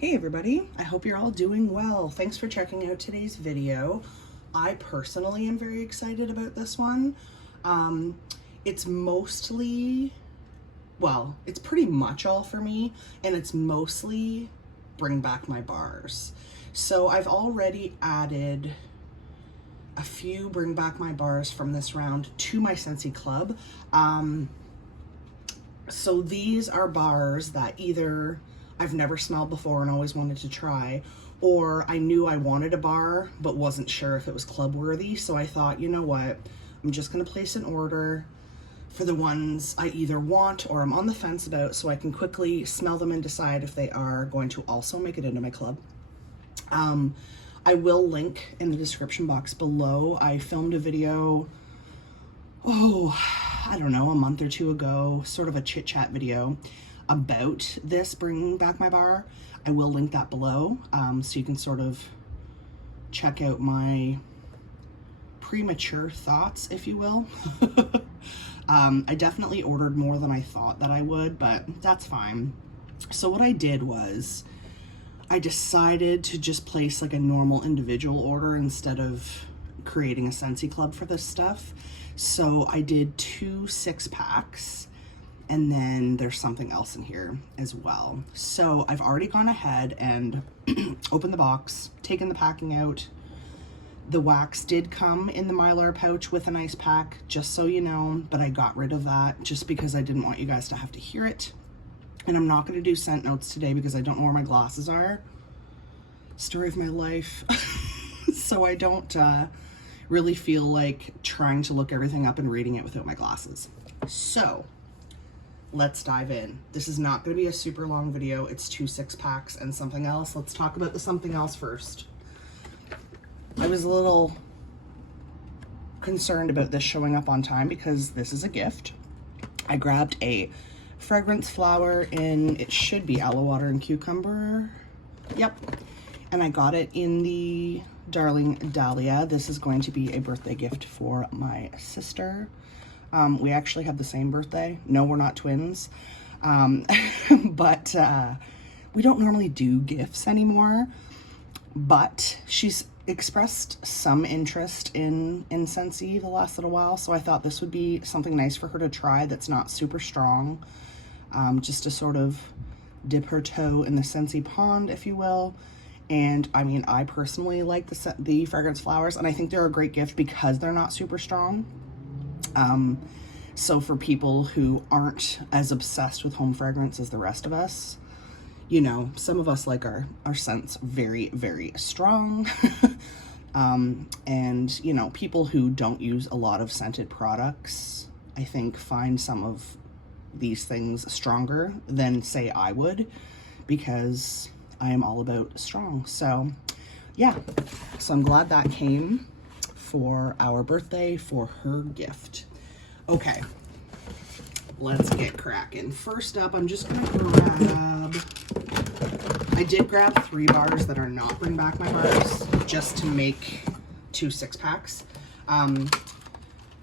Hey everybody, I hope you're all doing well. Thanks for checking out today's video. I personally am very excited about this one. It's mostly, well, it's pretty much all for me, and it's mostly bring back my bars. So I've already added a few bring back my bars from this round to my Scentsy Club. So these are bars that either I've never smelled before and always wanted to try, or I knew I wanted a bar but wasn't sure if it was club worthy. So I thought, you know what, I'm just gonna place an order for the ones I either want or I'm on the fence about, so I can quickly smell them and decide if they are going to also make it into my club. I will link in the description box below. I filmed a video, I don't know, a month or two ago, sort of a chit chat video about this bringing back my bar. I will link that below, so you can sort of check out my premature thoughts, if you will. I definitely ordered more than I thought that I would, but that's fine. So what I did was I decided to just place like a normal individual order instead of creating a Scentsy Club for this stuff. So I did 2 6-packs. And then there's something else in here as well. So I've already gone ahead and opened the box, taken the packing out. The wax did come in the Mylar pouch with an ice pack, just so you know, but I got rid of that just because I didn't want you guys to have to hear it. And I'm not gonna do scent notes today because I don't know where my glasses are. Story of my life. So I don't really feel like trying to look everything up and reading it without my glasses. So let's dive in. This is not going to be a super long video. It's 2 6-packs and something else. Let's talk about the something else first. I was a little concerned about this showing up on time because this is a gift. I grabbed a fragrance flower in, it should be aloe water and cucumber. Yep. And I got it in the Darling Dahlia. This is going to be a birthday gift for my sister. We actually have the same birthday. No, we're not twins. But we don't normally do gifts anymore. But she's expressed some interest in Scentsy the last little while. So I thought this would be something nice for her to try that's not super strong. Just to sort of dip her toe in the Scentsy pond, if you will. And I mean, I personally like the fragrance flowers. And I think they're a great gift because they're not super strong. So for people who aren't as obsessed with home fragrance as the rest of us, you know, some of us like our scents very, very strong. And, you know, people who don't use a lot of scented products, I think find some of these things stronger than, say, I would, because I am all about strong. So, yeah. So I'm glad that came for our birthday, for her gift. Okay, let's get cracking. First up, I'm just gonna grab, I did grab 3 bars that are not bring back my bars, just to make 2 6-packs,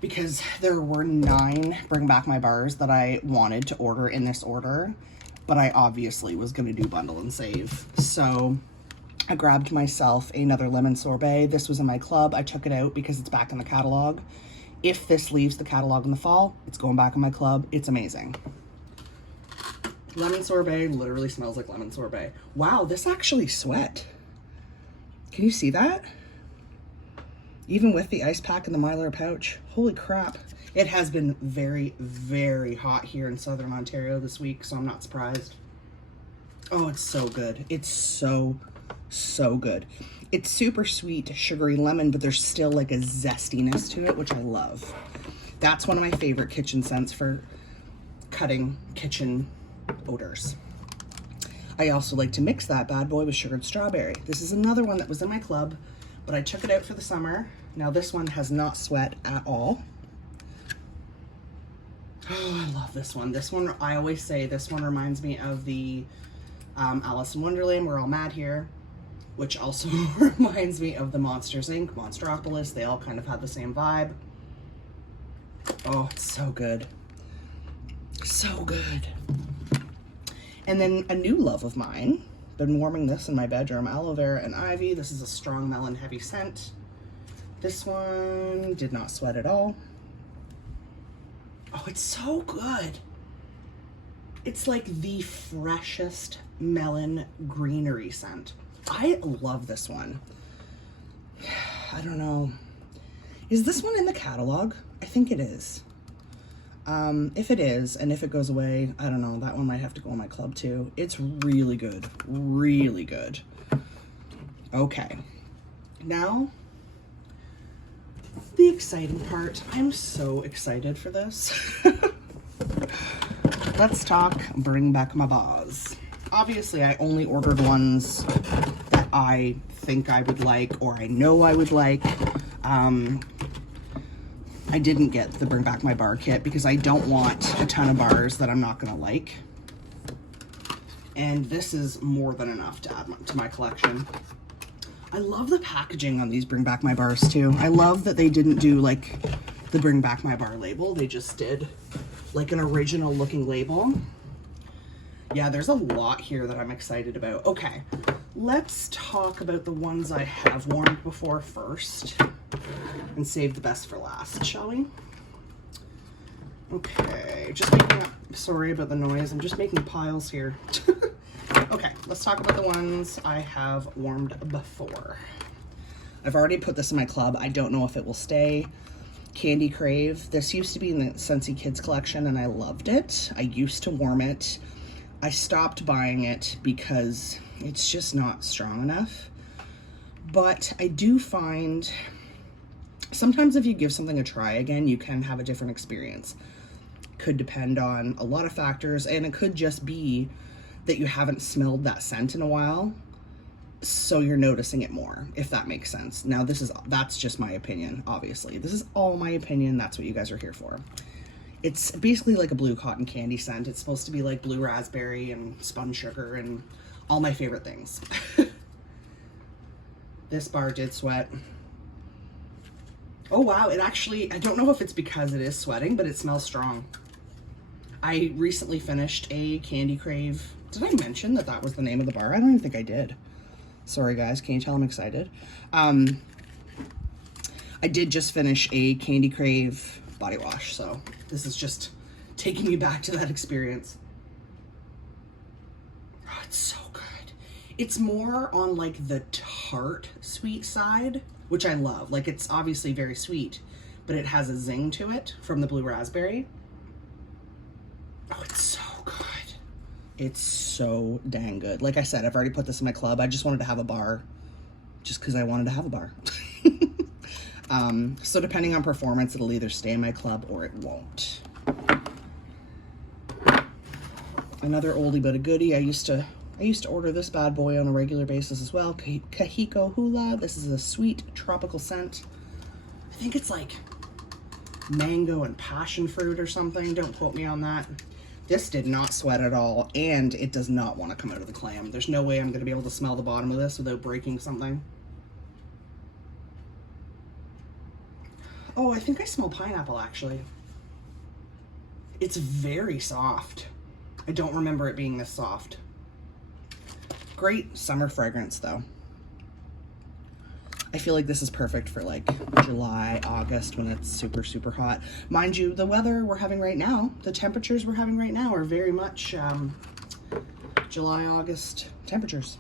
because there were 9 bring back my bars that I wanted to order in this order, but I obviously was gonna do bundle and save. So I grabbed myself another lemon sorbet. This was in my club. I took it out because it's back in the catalog. If this leaves the catalog in the fall, it's going back in my club. It's amazing. Lemon sorbet literally smells like lemon sorbet. Wow, this actually sweat. Can you see that? Even with the ice pack and the Mylar pouch. Holy crap. It has been very, very hot here in Southern Ontario this week, so I'm not surprised. Oh, it's so good. It's so good. It's super sweet, sugary lemon, but there's still like a zestiness to it, which I love. That's one of my favorite kitchen scents for cutting kitchen odors. I also like to mix that bad boy with sugared strawberry. This is another one that was in my club, but I took it out for the summer. Now this one has not sweat at all. Oh, I love this one. This one, I always say this one reminds me of the Alice in Wonderland, We're All Mad Here, which also reminds me of the Monsters, Inc., Monstropolis. They all kind of have the same vibe. Oh, it's so good. So good. And then a new love of mine, Been warming this in my bedroom. Aloe vera and ivy. This is a strong melon heavy scent. This one did not sweat at all. Oh, it's so good. It's like the freshest melon greenery scent. I love this one. I don't know. Is this one in the catalog? I think it is. If it is, and if it goes away, I don't know, that one might have to go in my club too. It's really good, really good. Okay, now the exciting part. I'm so excited for this. Let's talk bring back my bars. Obviously, I only ordered ones that I think I would like, or I know I would like. I didn't get the bring back my bar kit because I don't want a ton of bars that I'm not gonna like. And this is more than enough to add to my collection. I love the packaging on these bring back my bars too. I love that they didn't do like the bring back my bar label. They just did like an original looking label. Yeah, there's a lot here that I'm excited about. Okay, let's talk about the ones I have warmed before first and save the best for last, shall we? Okay, just making up, sorry about the noise, I'm just making piles here. Okay, let's talk about the ones I have warmed before. I've already put this in my club. I don't know if it will stay. Candy Crave. This used to be in the Scentsy Kids collection and I loved it. I used to warm it. I stopped buying it because it's just not strong enough. But I do find sometimes if you give something a try again, you can have a different experience. Could depend on a lot of factors, and it could just be that you haven't smelled that scent in a while, so you're noticing it more, if that makes sense. Now that's just my opinion, obviously. This is all my opinion, that's what you guys are here for. It's basically like a blue cotton candy scent. It's supposed to be like blue raspberry and spun sugar and all my favorite things. This bar did sweat. Oh wow, it actually, I don't know if it's because it is sweating, but it smells strong. I recently finished a Candy Crave. Did I mention that that was the name of the bar? I don't even think I did. Sorry guys, can you tell I'm excited? I did just finish a Candy Crave body wash, so this is just taking me back to that experience. Oh, it's so good. It's more on like the tart sweet side, which I love. Like, it's obviously very sweet, but it has a zing to it from the blue raspberry. Oh, it's so good. It's so dang good. Like I said, I've already put this in my club. I just wanted to have a bar just because I wanted to have a bar. So depending on performance, it'll either stay in my club or it won't. Another oldie but a goodie. I used to order this bad boy on a regular basis as well. Kahiko Hula. This is a sweet tropical scent. I think it's like mango and passion fruit or something. Don't quote me on that. This did not sweat at all, and it does not want to come out of the clam. There's no way I'm going to be able to smell the bottom of this without breaking something. Oh, I think I smell pineapple, actually. It's very soft. I don't remember it being this soft. Great summer fragrance, though. I feel like this is perfect for like July, August, when it's super, super hot. Mind you, the weather we're having right now, the temperatures we're having right now are very much July, August temperatures.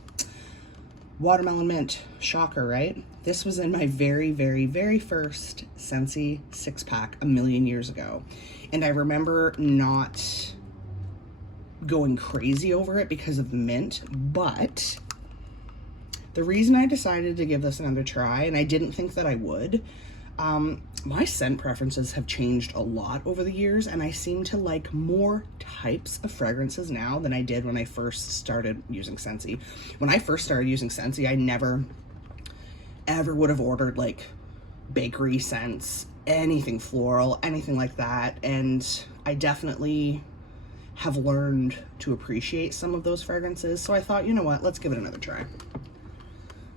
Watermelon mint, shocker, right? This was in my very, very, very first Scentsy 6-pack a million years ago. And I remember not going crazy over it because of the mint, but the reason I decided to give this another try, and I didn't think that I would, my scent preferences have changed a lot over the years, and I seem to like more types of fragrances now than I did when I first started using Scentsy. When I first started using Scentsy, I never ever would have ordered like bakery scents, anything floral, anything like that, and I definitely have learned to appreciate some of those fragrances, so I thought, you know what, let's give it another try.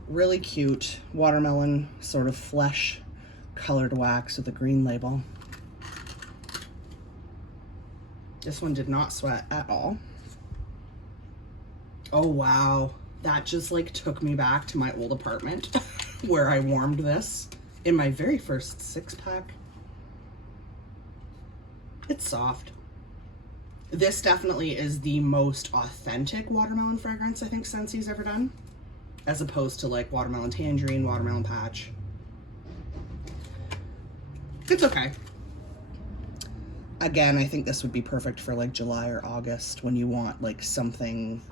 Really cute watermelon sort of flesh colored wax with a green label. This one did not sweat at all. Oh wow, That just like took me back to my old apartment where I warmed this in my very first 6-pack. It's soft. This definitely is the most authentic watermelon fragrance I think Scentsi's ever done, as opposed to like watermelon tangerine, watermelon patch. It's okay. Again, I think this would be perfect for like July or August when you want like something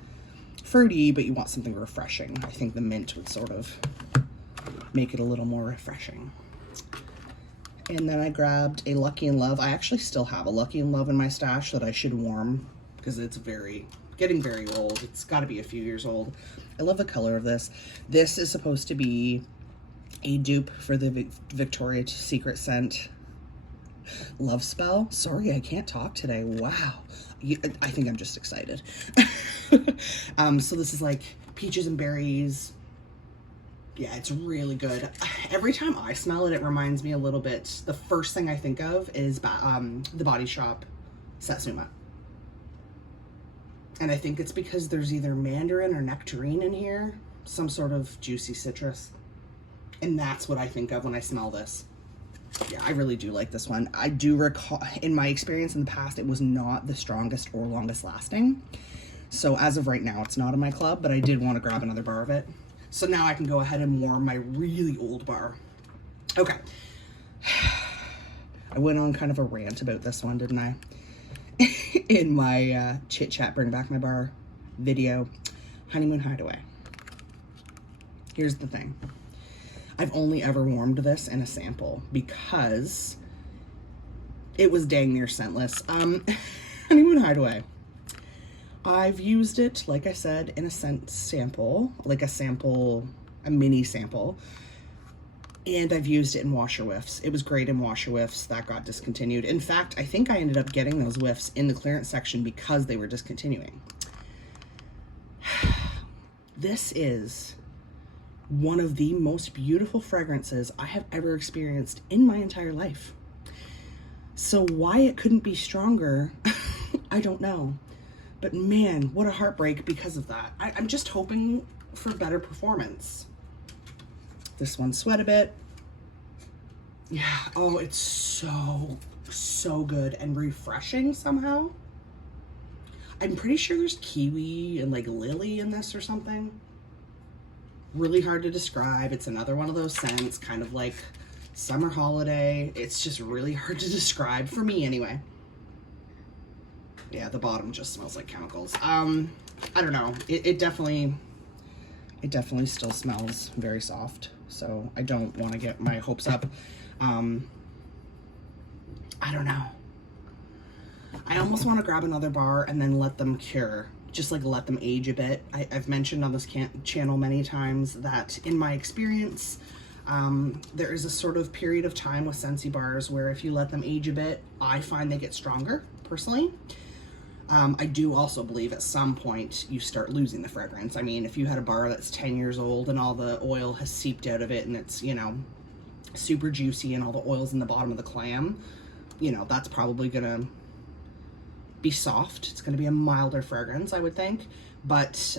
fruity, but you want something refreshing. I think the mint would sort of make it a little more refreshing. And then I grabbed a Lucky in Love. I actually still have a Lucky in Love in my stash that I should warm because it's getting very old. It's got to be a few years old. I love the color of this. This is supposed to be a dupe for the Victoria's Secret scent Love Spell. Sorry, I can't talk today. Wow. I think I'm just excited. So this is like peaches and berries. Yeah, it's really good. Every time I smell it, it reminds me a little bit. The first thing I think of is the Body Shop Satsuma. And I think it's because there's either mandarin or nectarine in here. Some sort of juicy citrus. And that's what I think of when I smell this. Yeah, I really do like this one. I do recall, in my experience in the past, it was not the strongest or longest lasting. So as of right now, it's not in my club, but I did want to grab another bar of it. So now I can go ahead and warm my really old bar. Okay. I went on kind of a rant about this one, didn't I? In my Chit Chat Bring Back My Bar video. Honeymoon Hideaway. Here's the thing. I've only ever warmed this in a sample because it was dang near scentless. Honeymoon Hideaway. I've used it, like I said, in a scent sample, like a mini sample, and I've used it in washer whiffs. It was great in washer whiffs. That got discontinued. In fact, I think I ended up getting those whiffs in the clearance section because they were discontinuing. This is one of the most beautiful fragrances I have ever experienced in my entire life. So why it couldn't be stronger, I don't know. But man, what a heartbreak because of that. I'm just hoping for better performance. This one sweat a bit. Yeah, oh, it's so good and refreshing somehow. I'm pretty sure there's kiwi and like lily in this or something. Really hard to describe. It's another one of those scents, kind of like summer holiday. It's just really hard to describe for me anyway. Yeah, the bottom just smells like chemicals. I don't know. It definitely still smells very soft. So I don't want to get my hopes up. I don't know. I almost want to grab another bar and then let them cure. Just like let them age a bit. I've mentioned on this channel many times that in my experience, there is a sort of period of time with Scentsy bars where if you let them age a bit, I find they get stronger, personally. I do also believe at some point you start losing the fragrance. I mean, if you had a bar that's 10 years old and all the oil has seeped out of it and it's, you know, super juicy and all the oil's in the bottom of the clam, you know, that's probably gonna be soft. It's gonna be a milder fragrance, I would think. But,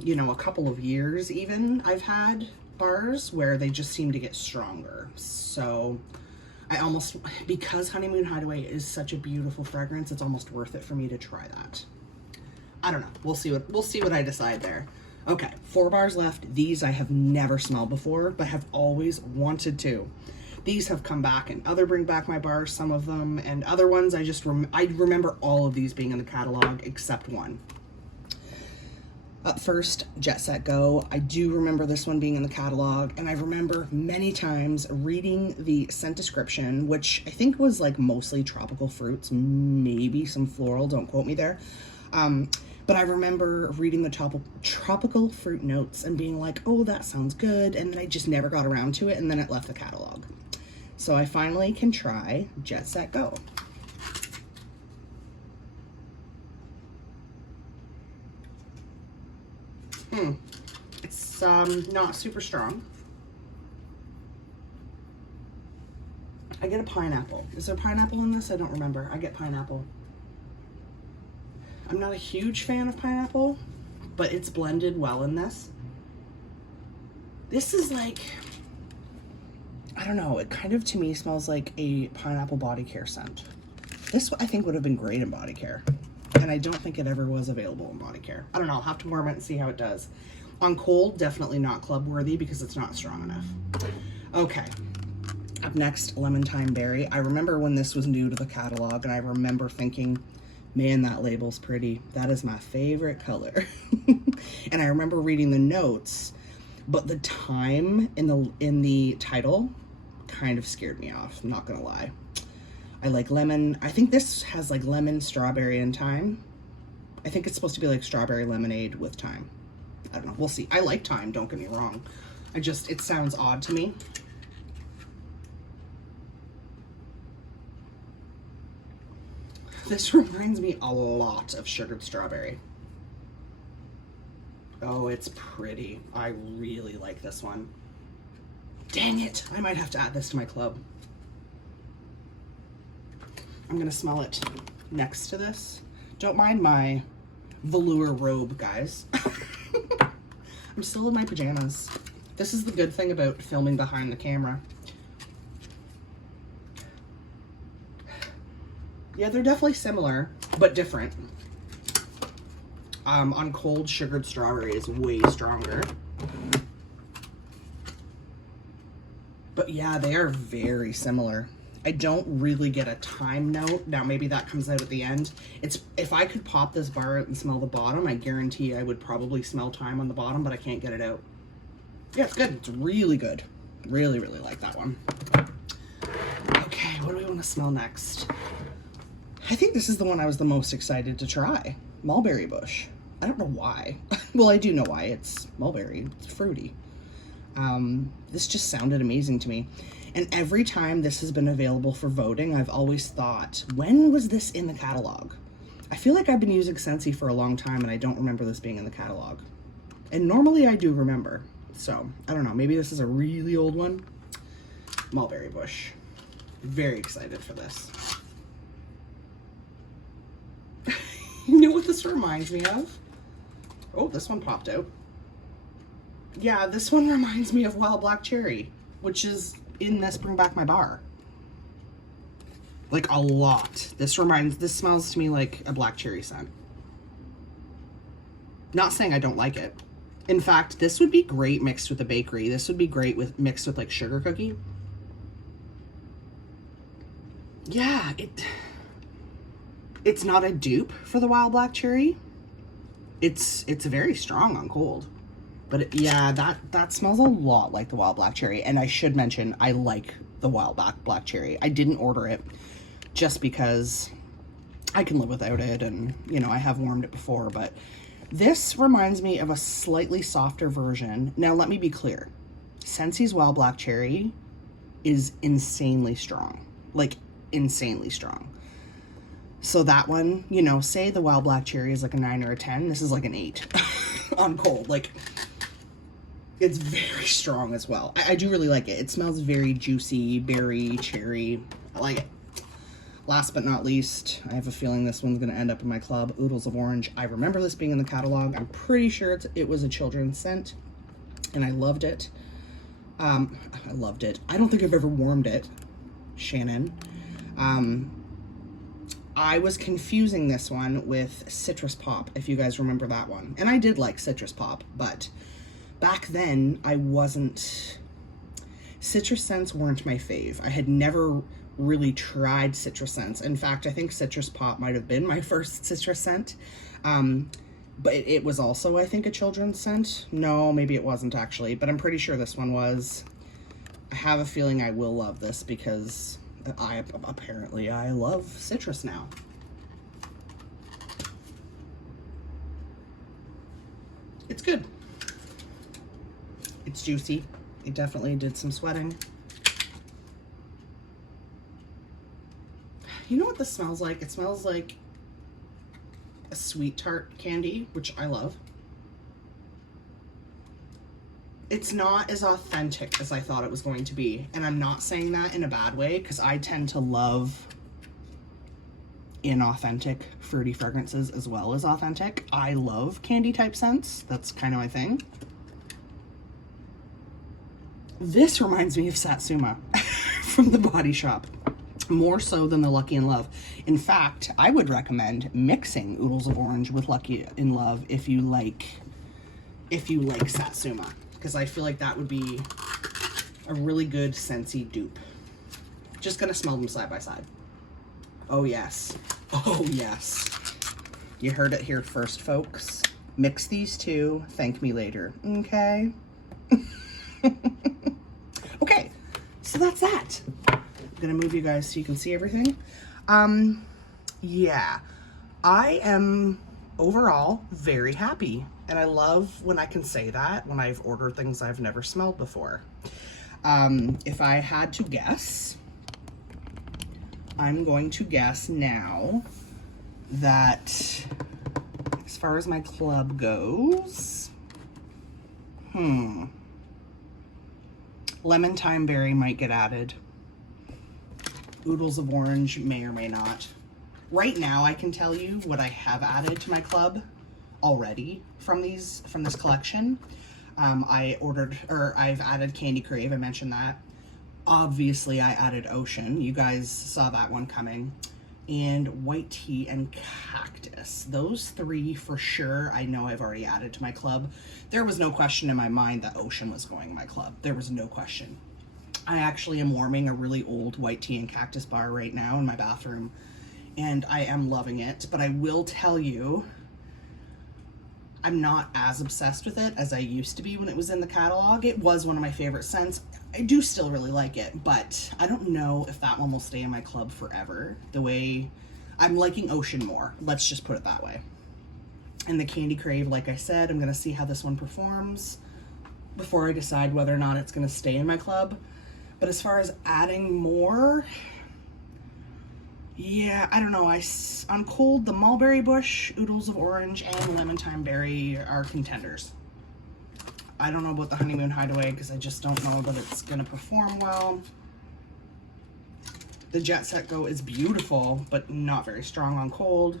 you know, a couple of years even, I've had bars where they just seem to get stronger. So I almost, because Honeymoon Hideaway is such a beautiful fragrance, it's almost worth it for me to try that. I don't know. We'll see what I decide there. Okay, 4 bars left. These I have never smelled before, but have always wanted to. These have come back in other Bring Back My Bars, some of them, and other ones I remember all of these being in the catalog except one. Up first, Jet Set Go. I do remember this one being in the catalog, and I remember many times reading the scent description, which I think was like mostly tropical fruits, maybe some floral, don't quote me there. But I remember reading the tropical fruit notes and being like, oh, that sounds good, and then I just never got around to it, and then it left the catalog. So I finally can try Jet Set Go. It's not super strong. I get a pineapple. Is there pineapple in this? I don't remember. I get pineapple. I'm not a huge fan of pineapple, but it's blended well in this. This is like, I don't know, it kind of to me smells like a pineapple body care scent. This I think would have been great in body care, and I don't think it ever was available in body care. I don't know, I'll have to warm it and see how it does. On cold, definitely not club worthy because it's not strong enough. Okay, up next, Lemon Thyme Berry. I remember when this was new to the catalog, and I remember thinking, man, that label's pretty. That is my favorite color. And I remember reading the notes, but the thyme in the title kind of scared me off, I'm not gonna lie. I like lemon. I think this has like lemon, strawberry, and thyme. I think it's supposed to be like strawberry lemonade with thyme. I don't know, we'll see. I like thyme, don't get me wrong. It sounds odd to me. This reminds me a lot of sugared strawberry. Oh, it's pretty. I really like this one. Dang it, I might have to add this to my club. I'm gonna smell it next to this. Don't mind my velour robe, guys. I'm still in my pajamas. This is the good thing about filming behind the camera. Yeah, they're definitely similar, but different. On cold, sugared strawberry is way stronger. But yeah, they are very similar. I don't really get a thyme note. Now, maybe that comes out at the end. If I could pop this bar out and smell the bottom, I guarantee I would probably smell thyme on the bottom, but I can't get it out. Yeah, it's good. It's really good. Really, really like that one. Okay, what do we want to smell next? I think this is the one I was the most excited to try. Mulberry Bush. I don't know why. Well, I do know why. It's mulberry. It's fruity. This just sounded amazing to me. And every time this has been available for voting, I've always thought, when was this in the catalog? I feel like I've been using Scentsy for a long time and I don't remember this being in the catalog. And normally I do remember. So, I don't know. Maybe this is a really old one. Mulberry Bush. Very excited for this. You know what this reminds me of? Oh, this one popped out. Yeah, this one reminds me of Wild Black Cherry, which is in this Bring Back My Bar. Like a lot. This smells to me like a black cherry scent. Not saying I don't like it. In fact, this would be great mixed with a bakery. This would be great mixed with like sugar cookie. Yeah, it's not a dupe for the Wild Black Cherry. It's very strong on cold. But yeah, that smells a lot like the Wild Black Cherry. And I should mention, I like the Wild Black Cherry. I didn't order it just because I can live without it. And, you know, I have warmed it before. But this reminds me of a slightly softer version. Now, let me be clear. Scentsy's Wild Black Cherry is insanely strong. Like, insanely strong. So that one, you know, say the Wild Black Cherry is like a 9 or a 10. This is like an 8 on cold. Like, it's very strong as well. I do really like it. It smells very juicy, berry, cherry. I like it. Last but not least, I have a feeling this one's going to end up in my club. Oodles of Orange. I remember this being in the catalog. I'm pretty sure it was a children's scent, and I loved it. I loved it. I don't think I've ever warmed it, Shannon. I was confusing this one with Citrus Pop, if you guys remember that one. And I did like Citrus Pop, but back then I wasn't... Citrus scents weren't my fave. I had never really tried citrus scents. In fact, I think Citrus Pop might have been my first citrus scent. But it was also, I think, a children's scent. No, maybe it wasn't actually, but I'm pretty sure this one was. I have a feeling I will love this because I love citrus now. It's good. It's juicy. It definitely did some sweating. You know what this smells like? It smells like a sweet tart candy, which I love. It's not as authentic as I thought it was going to be. And I'm not saying that in a bad way, because I tend to love inauthentic fruity fragrances as well as authentic. I love candy type scents. That's kind of my thing. This reminds me of Satsuma from the Body Shop, more so than the Lucky in Love. In fact, I would recommend mixing Oodles of Orange with Lucky in Love if you like Satsuma, because I feel like that would be a really good Scentsy dupe. Just gonna smell them side by side. Oh yes, oh yes. You heard it here first, folks. Mix these two, thank me later, okay? Okay, so that's that. I'm gonna move you guys so you can see everything. Yeah, I am overall very happy, and I love when I can say that when I've ordered things I've never smelled before. If I had to guess, I'm going to guess now that as far as my club goes, Lemon Thyme Berry might get added. Oodles of Orange may or may not. Right now, I can tell you what I have added to my club already from this collection. I've added Candy Crave, I mentioned that. Obviously, I added Ocean. You guys saw that one coming. And White Tea and Cactus. Those three for sure I know I've already added to my club. There was no question in my mind that Ocean was going in my club. There was no question. I actually am warming a really old White Tea and Cactus bar right now in my bathroom, and I am loving it. But I will tell you, I'm not as obsessed with it as I used to be when it was in the catalog. It was one of my favorite scents. I do still really like it, but I don't know if that one will stay in my club forever. The way I'm liking Ocean more, let's just put it that way. And the Candy Crave, like I said, I'm gonna see how this one performs before I decide whether or not it's gonna stay in my club. But as far as adding more, yeah, I don't know. On cold, the Mulberry Bush, Oodles of Orange, and Lemon Thyme Berry are contenders. I don't know about the Honeymoon Hideaway because I just don't know that it's going to perform well. The Jet Set Go is beautiful, but not very strong on cold.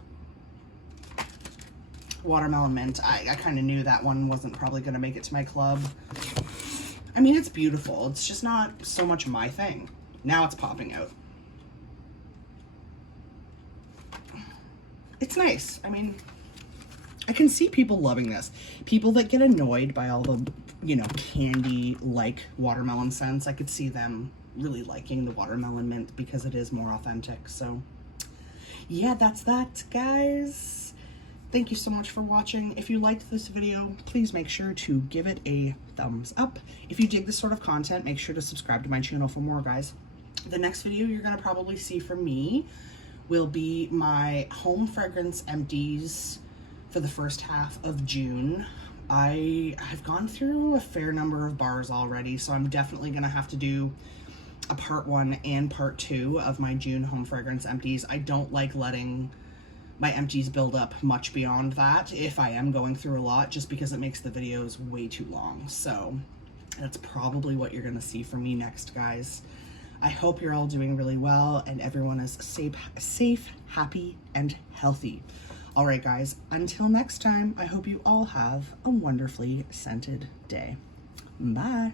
Watermelon Mint, I kind of knew that one wasn't probably going to make it to my club. I mean, it's beautiful. It's just not so much my thing. Now it's popping out. It's nice. I mean, I can see people loving this. People that get annoyed by all the, candy-like watermelon scents. I could see them really liking the watermelon mint because it is more authentic. So, yeah, that's that, guys. Thank you so much for watching. If you liked this video, please make sure to give it a thumbs up. If you dig this sort of content, make sure to subscribe to my channel for more, guys. The next video you're going to probably see from me will be my home fragrance empties for the first half of June. I've gone through a fair number of bars already, so I'm definitely gonna have to do a part 1 and part 2 of my June home fragrance empties. I don't like letting my empties build up much beyond that if I am going through a lot, just because it makes the videos way too long. So that's probably what you're gonna see from me next, guys. I hope you're all doing really well and everyone is safe, happy, and healthy. All right, guys, until next time, I hope you all have a wonderfully scented day. Bye.